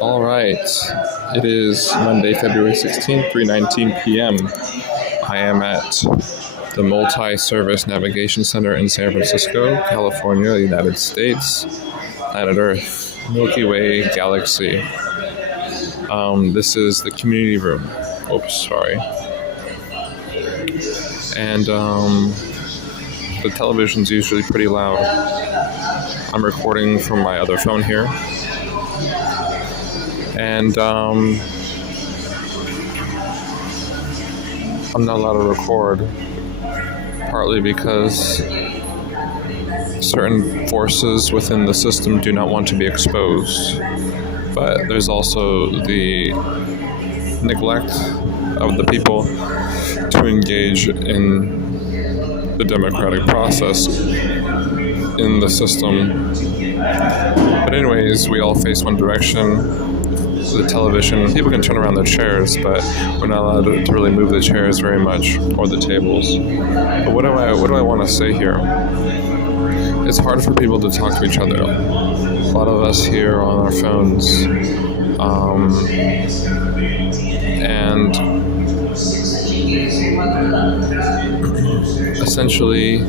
All right. It is Monday, February 16th, 3:19 p.m. I am at the Multi-Service Navigation Center in San Francisco, California, United States, planet Earth, Milky Way galaxy. This is the community room. Oops, sorry. And the television's usually pretty loud. I'm recording from my other phone here. And I'm not allowed to record, partly because certain forces within the system do not want to be exposed. But there's also the neglect of the people to engage in the democratic process in the system. But anyways, we all face one direction. The television. People can turn around their chairs, but we're not allowed to really move the chairs very much, or the tables. But what do I want to say here? It's hard for people to talk to each other. A lot of us here are on our phones, and essentially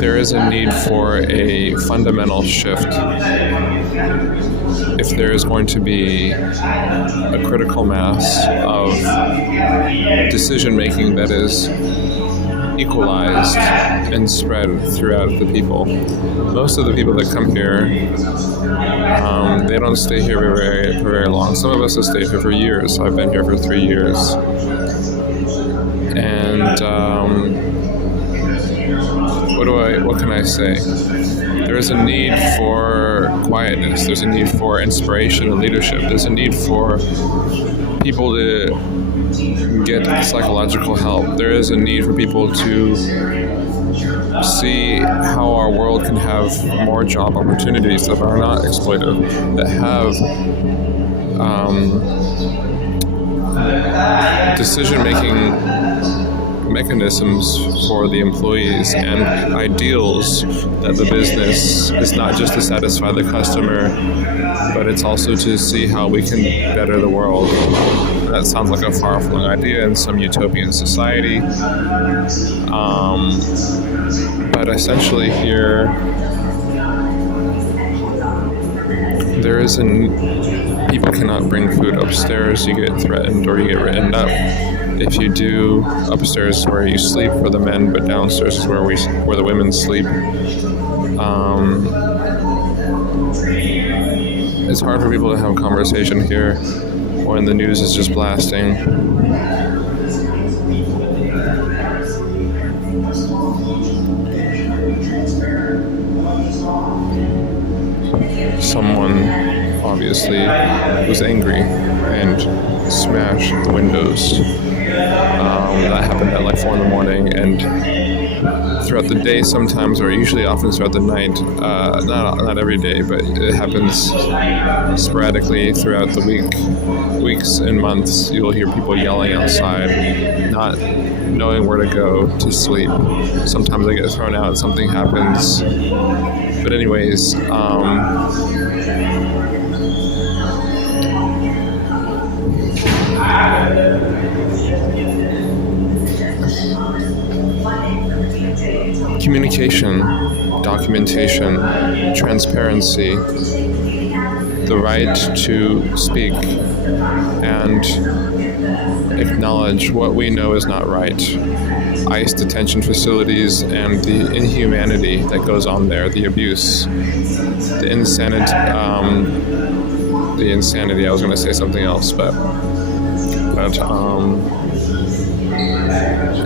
there is a need for a fundamental shift if there is going to be a critical mass of decision making that is equalized and spread throughout the people. Most of the people that come here, they don't stay here for very long. Some of us have stayed here for years. I've been here for 3 years. And what can I say? There is a need for quietness. There's a need for inspiration and leadership. There's a need for people to get psychological help. There is a need for people to see how our world can have more job opportunities that are not exploitive, that have decision-making mechanisms for the employees and ideals that the business is not just to satisfy the customer, but it's also to see how we can better the world. That sounds like a far-flung idea in some utopian society, but essentially here there is people cannot bring food upstairs. You get threatened or you get written up. If you do, upstairs is where you sleep for the men, but downstairs is where the women sleep. It's hard for people to have a conversation here when the news is just blasting. Someone obviously was angry and smashed the windows. That happened at like 4 in the morning, and throughout the day sometimes, or usually often throughout the night, not every day, but it happens sporadically throughout the weeks and months. You'll hear people yelling outside, not knowing where to go to sleep. Sometimes they get thrown out, something happens. But anyways, communication, documentation, transparency, the right to speak and acknowledge what we know is not right. ICE detention facilities and the inhumanity that goes on there, the abuse, the insanity. I was going to say something else, but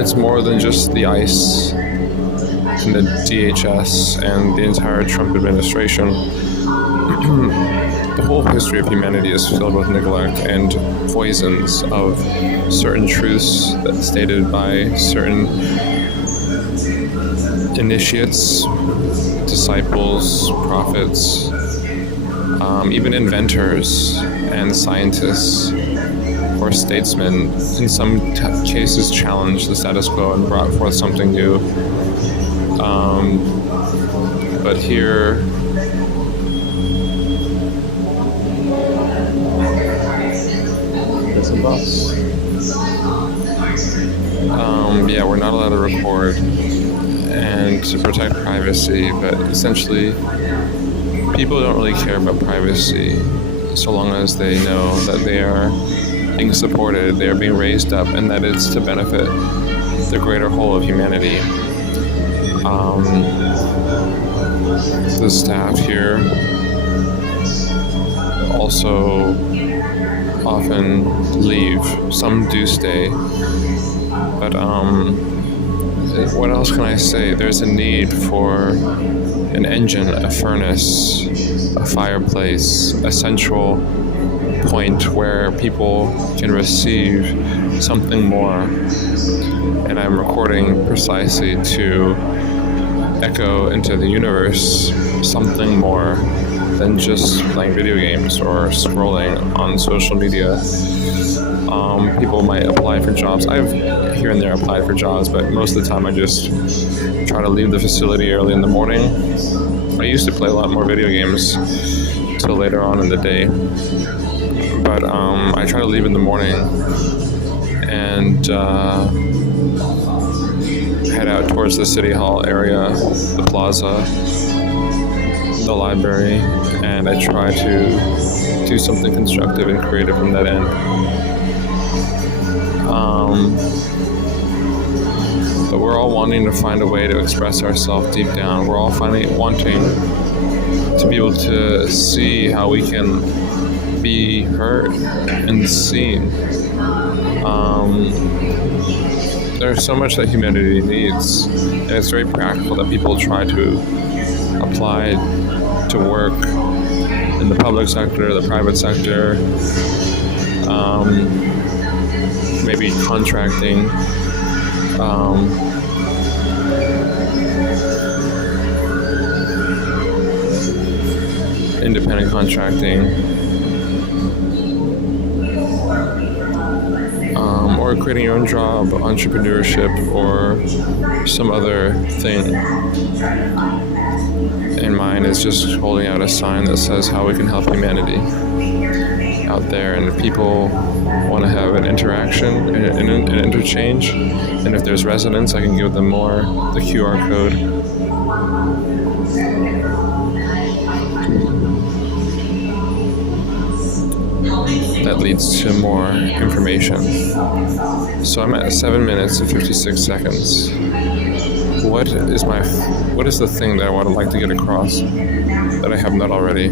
it's more than just the ICE and the DHS and the entire Trump administration. The whole history of humanity is filled with neglect and poisons of certain truths that's stated by certain initiates, disciples, prophets, even inventors and scientists or statesmen in some cases challenged the status quo and brought forth something new. But here, there's a bus. Yeah, we're not allowed to record and to protect privacy, but essentially, people don't really care about privacy so long as they know that they are being supported, they are being raised up, and that it's to benefit the greater whole of humanity. The staff here also often leave. Some do stay. But what else can I say? There's a need for an engine, a furnace, a fireplace, a central point where people can receive something more. And I'm recording precisely to echo into the universe something more than just playing video games or scrolling on social media. People might apply for jobs. I've here and there applied for jobs, but most of the time I just try to leave the facility early in the morning. I used to play a lot more video games till later on in the day, but I try to leave in the morning and head out towards the city hall area, the plaza, the library, and I try to do something constructive and creative from that end. But we're all wanting to find a way to express ourselves deep down. We're all wanting to be able to see how we can be heard and seen. There's so much that humanity needs, and it's very practical that people try to apply to work in the public sector, the private sector, maybe contracting, independent contracting, or creating your own job, entrepreneurship, or some other thing. And mine is just holding out a sign that says how we can help humanity out there. And if people want to have an interaction, an interchange, and if there's resonance, I can give them more. The QR code. That leads to more information. So I'm at 7 minutes and 56 seconds. What is the thing that I would like to get across that I have not already?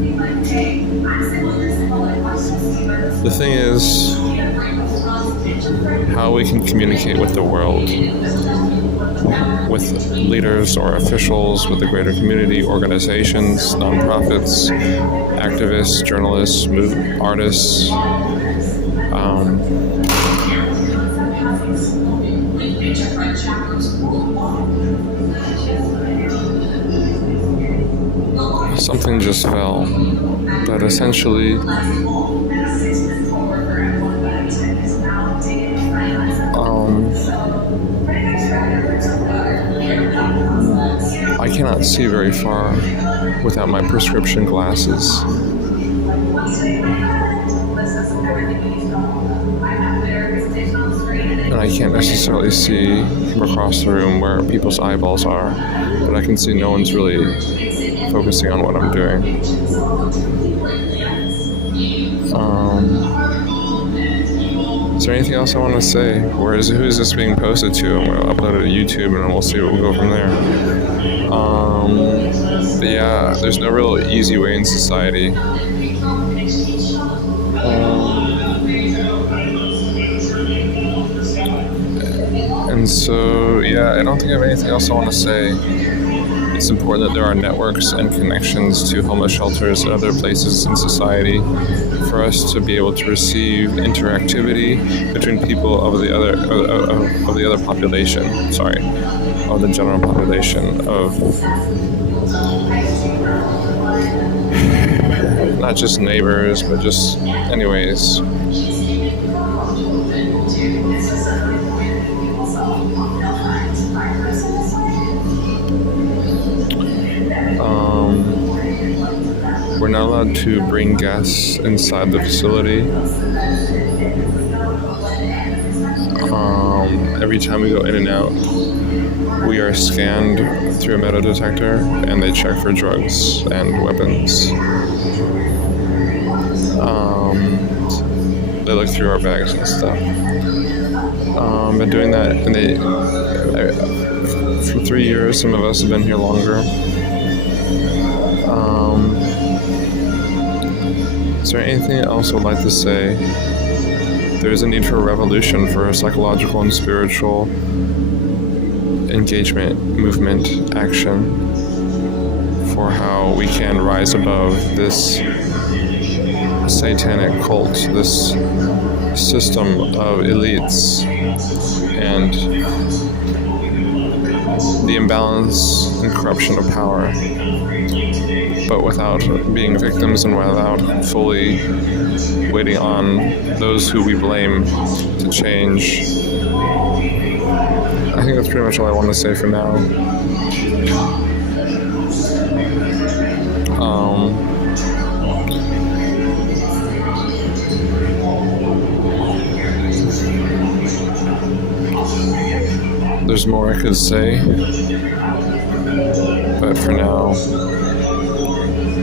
The thing is how we can communicate with the world, with leaders or officials, with the greater community, organizations, nonprofits, activists, journalists, artists. Something just fell, but essentially I cannot see very far without my prescription glasses. And I can't necessarily see from across the room where people's eyeballs are, but I can see no one's really focusing on what I'm doing. Is there anything else I want to say? Who is this being posted to? I'm going to upload it to YouTube and then we'll see what we'll go from there. But yeah, there's no real easy way in society. And so, yeah, I don't think I have anything else I want to say. It's important that there are networks and connections to homeless shelters and other places in society for us to be able to receive interactivity between people of the other population. Of the general population of not just neighbors, but just anyways. We're not allowed to bring guests inside the facility. Every time we go in and out, we are scanned through a metal detector, and they check for drugs and weapons. They look through our bags and stuff. Been doing that, and for 3 years. Some of us have been here longer. Is there anything else I'd like to say? There's a need for a revolution, for a psychological and spiritual engagement, movement, action, for how we can rise above this satanic cult, this system of elites, and the imbalance and corruption of power, but without being victims and without fully waiting on those who we blame to change. I think that's pretty much all I want to say for now. There's more I could say, but for now,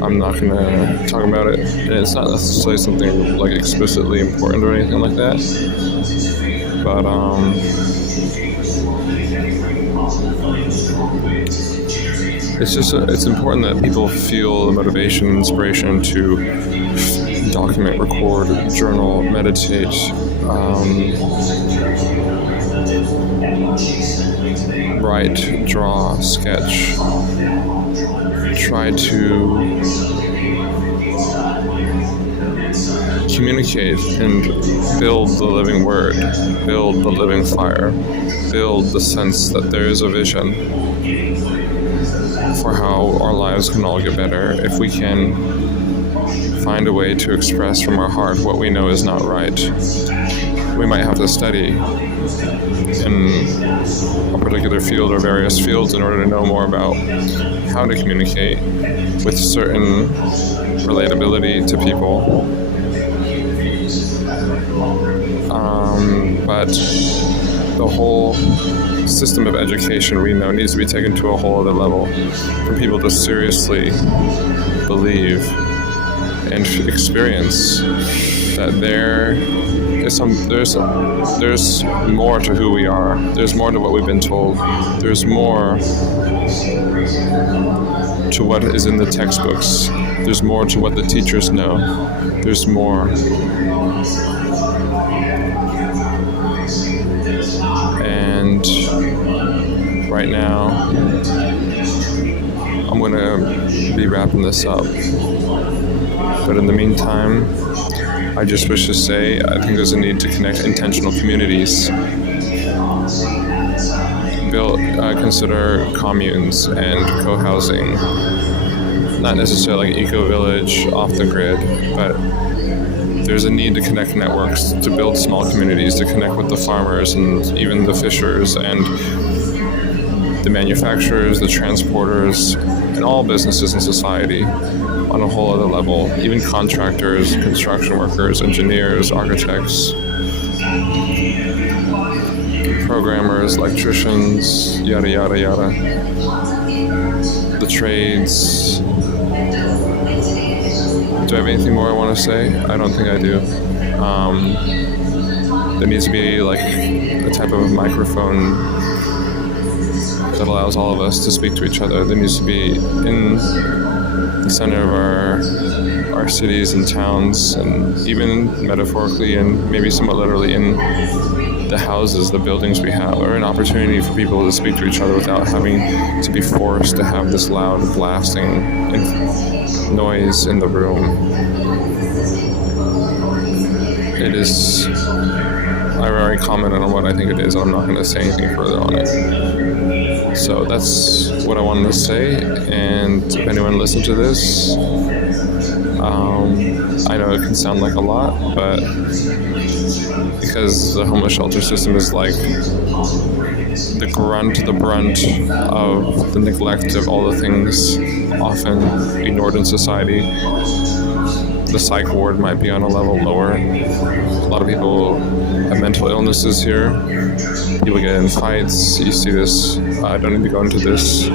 I'm not going to talk about it. And it's not necessarily something like explicitly important or anything like that, but it's important that people feel the motivation and inspiration to document, record, journal, meditate, write, draw, sketch, try to communicate and build the living word, build the living fire, build the sense that there is a vision for how our lives can all get better if we can find a way to express from our heart what we know is not right. We might have to study in a particular field or various fields in order to know more about how to communicate with certain relatability to people. But the whole system of education we know needs to be taken to a whole other level for people to seriously believe and experience that there's more to who we are. There's more to what we've been told. There's more to what is in the textbooks. There's more to what the teachers know. There's more. And right now, I'm going to be wrapping this up. But in the meantime, I just wish to say I think there's a need to connect intentional communities. Consider communes and co-housing. Not necessarily like eco-village off the grid, but there's a need to connect networks, to build small communities, to connect with the farmers and even the fishers and the manufacturers, the transporters, and all businesses in society on a whole other level, even contractors, construction workers, engineers, architects, programmers, electricians, yada, yada, yada. The trades. Do I have anything more I want to say? I don't think I do. There needs to be like a type of microphone that allows all of us to speak to each other. There needs to be in the center of our cities and towns, and even metaphorically and maybe somewhat literally in the houses, the buildings we have, or an opportunity for people to speak to each other without having to be forced to have this loud blasting noise in the room. It is, I already commented on what I think it is, and I'm not going to say anything further on it. So that's what I wanted to say. And if anyone listened to this, I know it can sound like a lot, but because the homeless shelter system is like the brunt of the neglect of all the things often ignored in society, the psych ward might be on a level lower. A lot of people have mental illnesses here. People get in fights. You see this. I don't need to go into this.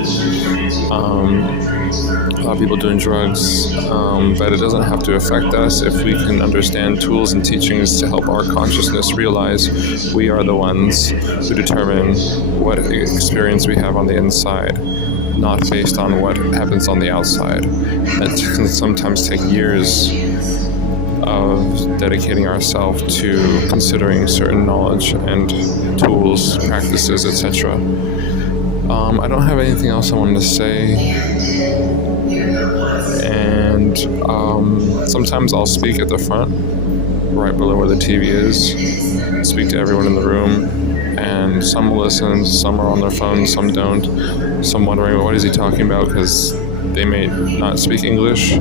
A lot of people doing drugs, but it doesn't have to affect us if we can understand tools and teachings to help our consciousness realize we are the ones who determine what experience we have on the inside, not based on what happens on the outside. That can sometimes take years of dedicating ourselves to considering certain knowledge and tools, practices, etc. I don't have anything else I wanted to say, and sometimes I'll speak at the front, right below where the TV is, speak to everyone in the room, and some will listen, some are on their phones, some don't, some wondering what is he talking about because they may not speak English.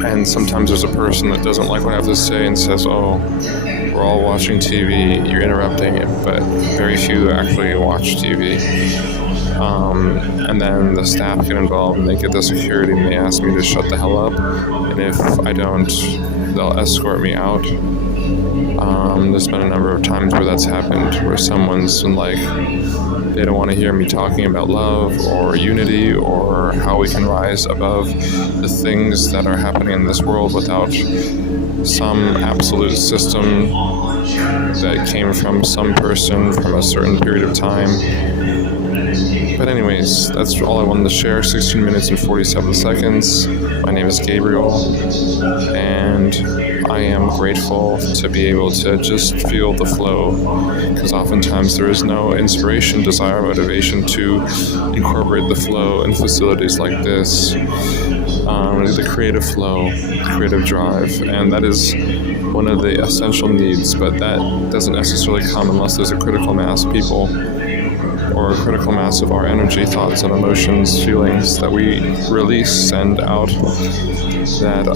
And sometimes there's a person that doesn't like what I have to say and says, oh, we're all watching TV, you're interrupting it, but very few actually watch TV. And then the staff get involved and they get the security and they ask me to shut the hell up. And if I don't, they'll escort me out. There's been a number of times where that's happened, where someone's been like, they don't want to hear me talking about love or unity or how we can rise above the things that are happening in this world without some absolute system that came from some person from a certain period of time. But anyways, that's all I wanted to share. 16 minutes and 47 seconds. My name is Gabriel, and I am grateful to be able to just feel the flow, because oftentimes there is no inspiration, desire, motivation to incorporate the flow in facilities like this. The creative flow, creative drive, and that is one of the essential needs, but that doesn't necessarily come unless there's a critical mass of people, or a critical mass of our energy, thoughts, and emotions, feelings that we release, send out, that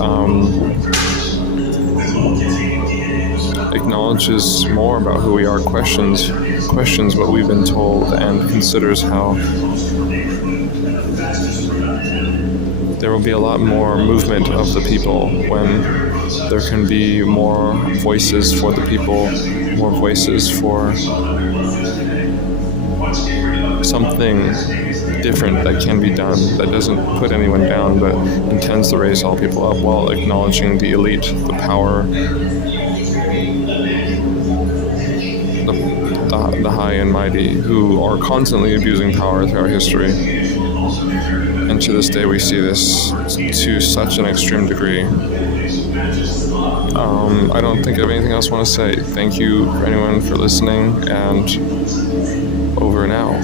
acknowledges more about who we are, questions what we've been told, and considers how there will be a lot more movement of the people when there can be more voices for the people, more voices for something different that can be done, that doesn't put anyone down but intends to raise all people up while acknowledging the elite, the power, the high and mighty, who are constantly abusing power throughout history. And to this day we see this to such an extreme degree. I don't think I have anything else I want to say. Thank you for anyone for listening, and over and out.